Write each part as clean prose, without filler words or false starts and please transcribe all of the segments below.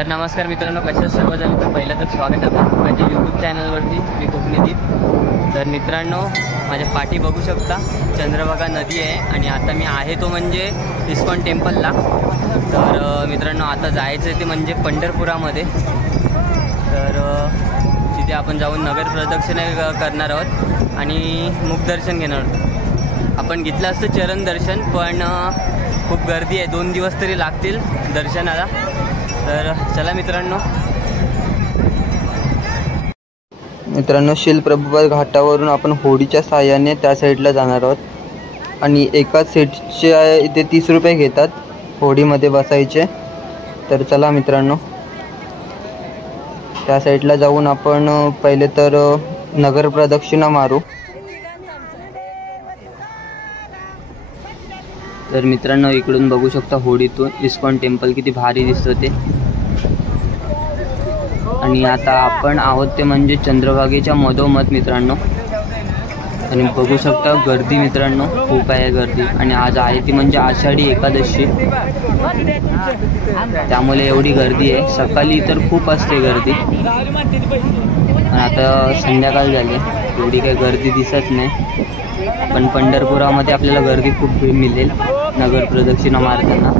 तर नमस्कार मित्रांनो, कशा सर्वजण. तर पहिलं तर स्वागत आहे माझ्या यूट्यूब चॅनलवरती. मी कोकणीदीप. तर मित्रांनो, माझ्या पाठी बघू शकता चंद्रभागा नदी आहे आणि आता मी आहे तो म्हणजे इस्कॉन टेम्पलला. तर मित्रांनो, आता जायचं ते म्हणजे पंढरपुरामध्ये. तर तिथे आपण जाऊन नगर प्रदक्षिणा करणार आहोत आणि मुखदर्शन घेणार आहोत. आपण घेतलं असतं चरण दर्शन, पण खूप गर्दी आहे. 2 दिवस तरी लागतील दर्शनाला. तर चला मित्रांनो, शील प्रभुपाद घाटावरून आपण होडीच्या साहाय्याने त्या साईडला जाणार आहोत आणि एका सीटचे इथे 30 रुपये घेतात होडीमध्ये बसायचे. तर चला मित्रांनो, त्या साईडला जाऊन आपण पहिले तर नगर प्रदक्षिणा मारू. तर मित्रांनो, इकडून बघू शकता होडीतून इस्कॉन टेम्पल किती भारी दिसतं ते. आणि आता आपण आहोत ते म्हणजे चंद्रभागेच्या मधोमध मित्रांनो. आणि बघू शकता गर्दी मित्रांनो, खूप आहे गर्दी. आणि आज आहे ती म्हणजे आषाढी एकादशी, त्यामुळे एवढी गर्दी आहे. सकाळी तर खूप असते गर्दी, आणि आता संध्याकाळ झाली, एवढी काही गर्दी दिसत नाही. पण पंढरपुरामध्ये आपल्याला गर्दी खूप मिळेल नगर प्रदक्षिणा मारताना.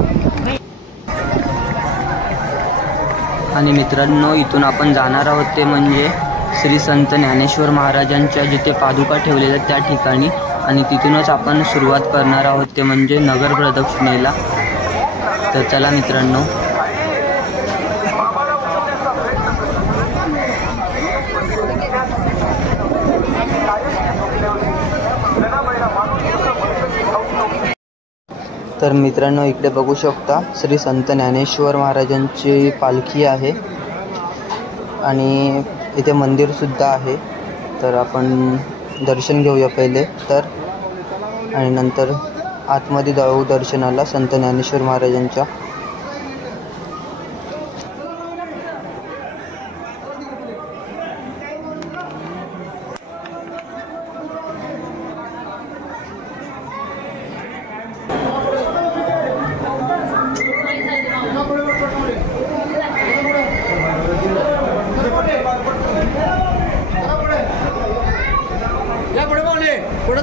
आणि मित्रांनो, इथून आपण जाणार आहोत ते म्हणजे श्री संत ज्ञानेश्वर महाराजांच्या जिथे पादुका ठेवलेल्या त्या ठिकाणी. आणि तिथूनच आपण सुरुवात करणार आहोत ते म्हणजे नगर प्रदक्षिणेला. तर चला मित्रांनो. तर मित्रांनो, इकडे बघू शकता श्री संत ज्ञानेश्वर महाराजांची पालखी आहे आणि इथे मंदिरसुद्धा आहे. तर आपण दर्शन घेऊया पहिले तर, आणि नंतर आतमध्ये जाऊ दर्शनाला संत ज्ञानेश्वर महाराजांच्या.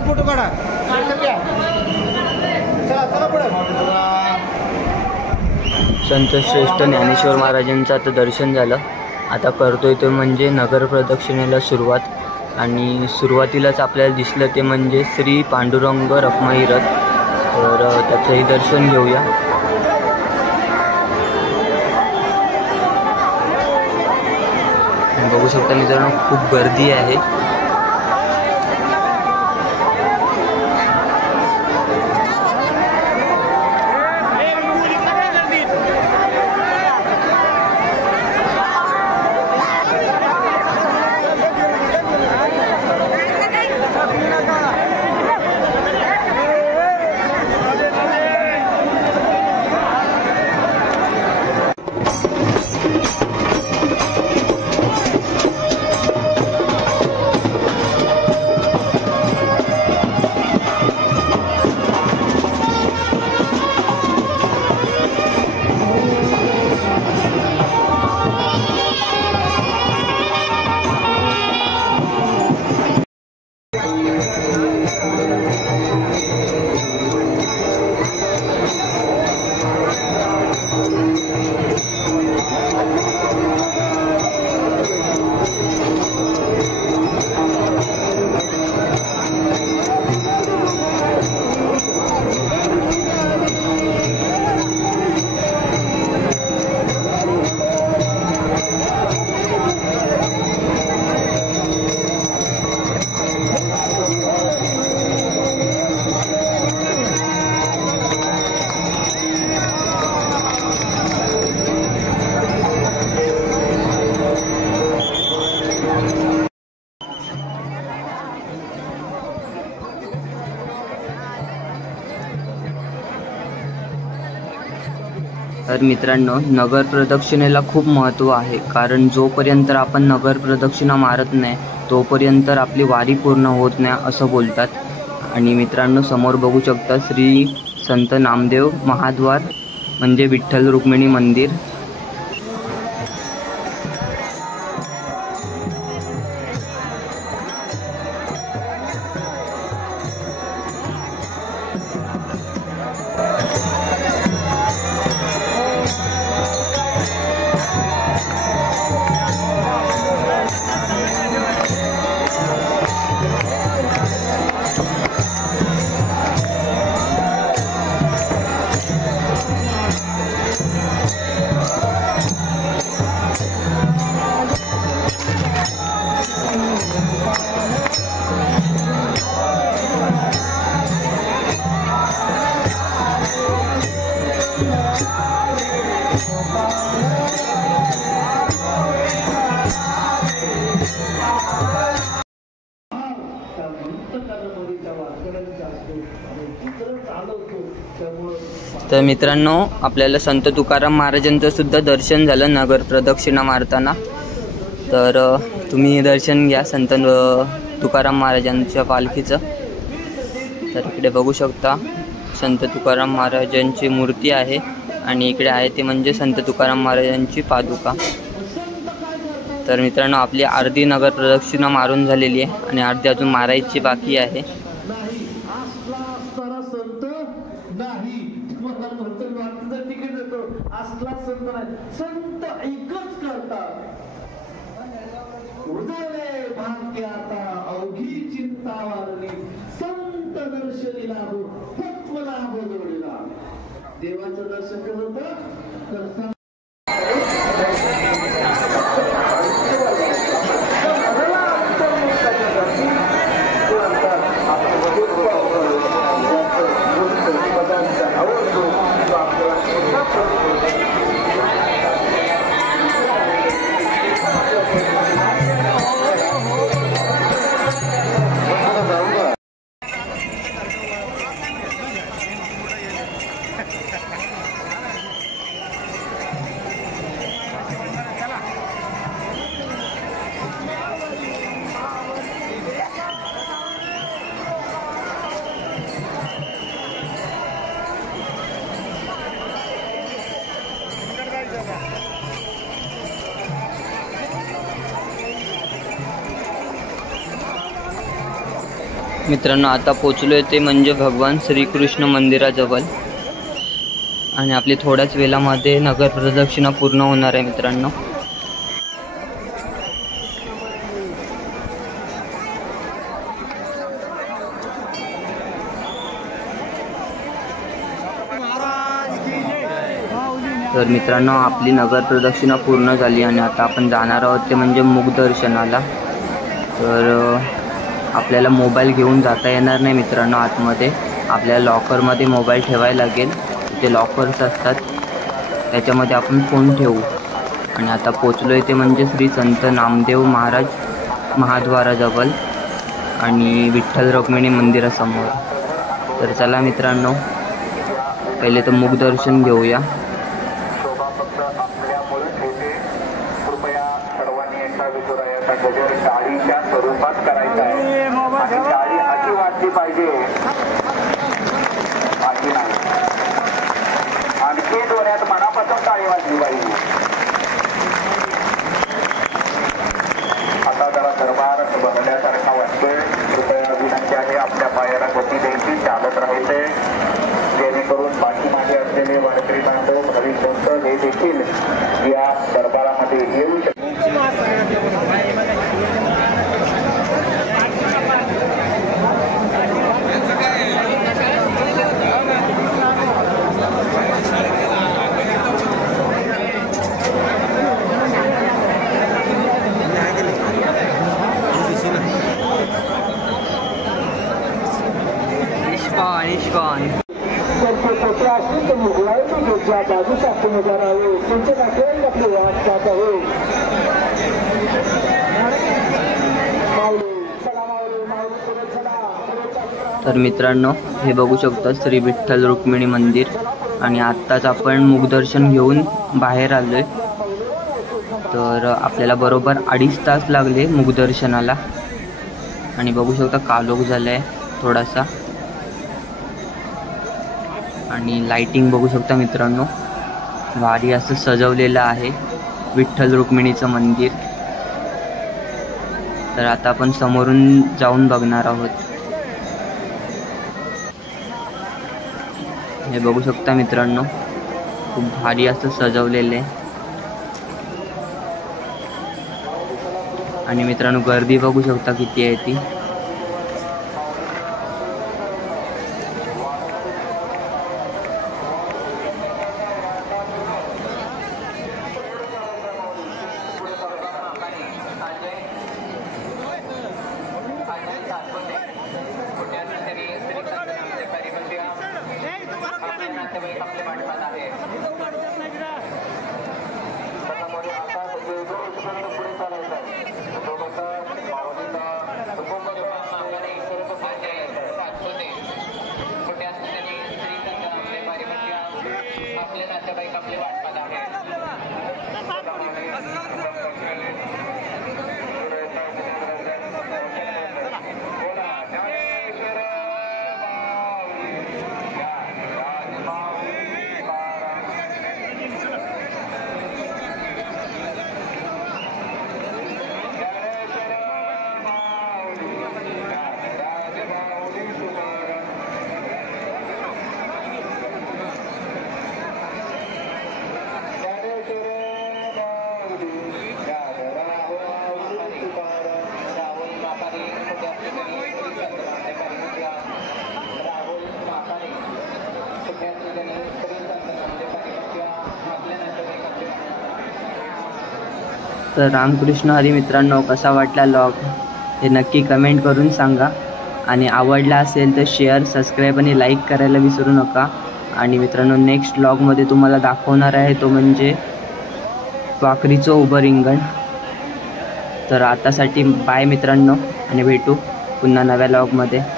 फोटो काढा. संत श्रेष्ठ ज्ञानेश्वर महाराजांचं आता दर्शन झालं. आता करतोय तो म्हणजे नगर प्रदक्षिणेला सुरुवात. आणि सुरुवातीलाच आपल्याला दिसलं ते म्हणजे श्री पांडुरंग रखमाई रथ. तर त्याचंही दर्शन घेऊया. बघू शकता मित्रांनो, खूप गर्दी आहे. तर मित्रांनो, नगर प्रदक्षिणेला खूप महत्त्व आहे, कारण जोपर्यंत आपण नगर प्रदक्षिणा मारत नाही तोपर्यंत आपली वारी पूर्ण होत नाही असं बोलतात. आणि मित्रांनो, समोर बघू शकता श्री संत नामदेव महाद्वार म्हणजे विठ्ठल रुक्मिणी मंदिर. तर मित्रांनो, आपल्याला संत तुकाराम महाराजांचं सुद्धा दर्शन झालं नगर प्रदक्षिणा मारताना. तर तुम्ही दर्शन घ्या संत तुकाराम महाराजांच्या पालखीचं. तर इकडे बघू शकता संत तुकाराम महाराजांची मूर्ती आहे आणि इकडे आहे ते म्हणजे संत तुकाराम महाराजांची पादुका. तर मित्रांनो, आपली अर्धी नगर प्रदक्षिणा मारून झालेली आहे आणि अर्धी अजून मारायची बाकी आहे. संत एकच करतात उजळे भाग्य आता अवघी चिंता वारली संत दर्शनी लाभो तत्वलाभ जोडला. देवाचं दर्शन करत तर मित्रांनो, आता पोचलोय ते म्हणजे भगवान श्रीकृष्ण मंदिराजवळ आणि आपली थोड्याच वेळामध्ये नगर प्रदक्षिणा पूर्ण होणार आहे मित्रांनो. तर मित्रांनो, आपली नगर प्रदक्षिणा पूर्ण झाली आणि आता आपण जाणार आहोत ते म्हणजे मुखदर्शनाला. तर आपल्याला मोबाईल घेऊन जाता येणार नाही मित्रांनो आतमध्ये. आपल्याला लॉकरमध्ये मोबाईल ठेवायला लागेल. ते लॉकर्स असतात त्याच्यामध्ये आपण फोन ठेवू. आणि आता पोचलो आहे ते म्हणजे श्री संत नामदेव महाराज महाद्वाराजवळ आणि विठ्ठल रुक्मिणी मंदिरासमोर. तर चला मित्रांनो, पहिले तर मुखदर्शन घेऊया. स्वरूपात करायचं आहे आणि टाळी अशी वाजली पाहिजे, अशी नाही, आणखी जोरात मनापासून टाळी वाजली पाहिजे. आता जरा दरबार बघण्यासारखा वाटतोय. कृपया विनंती आहे आपल्या पायाला गती द्यायची, चालत राहायचे, जेणेकरून पाठीमागे असलेले वारकरी बांधव भाविक संत हे देखील या दरबारामध्ये येऊ शकतात. तर मित्रांनो, हे बघू शकता श्री विठ्ठल रुक्मिणी मंदिर आणि आत्ताच आपण मुखदर्शन घेऊन बाहेर आलोय. तर आपल्याला बरोबर 2.5 तास लागले मुखदर्शनाला आणि बघू शकता कालोख झालाय थोडासा आणि लाइटिंग बघू शकता मित्रांनो. भारी असं सजवलेलं आहे विठ्ठल रुक्मिणीचं मंदिर. तर आता आपण समोरून जाऊन बघणार आहोत. हे बघू शकता मित्रांनो, खूप भारी असं सजवलेलं आहे. आणि मित्रांनो गर्दी बघू शकता किती आहे ती. तर रामकृष्ण हरी मित्रांनो, कसा वाटला व्लॉग हे नक्की कमेंट करून सांगा. आणि आवडला असेल तर शेअर, सबस्क्राईब आणि लाईक करायला विसरू नका. आणि मित्रांनो नेक्स्ट व्लॉगमध्ये तुम्हाला दाखवणार आहे तो म्हणजे भाकरीचं उभं रिंगण. तर आतासाठी बाय मित्रांनो, आणि भेटू पुन्हा नव्या व्लॉगमध्ये.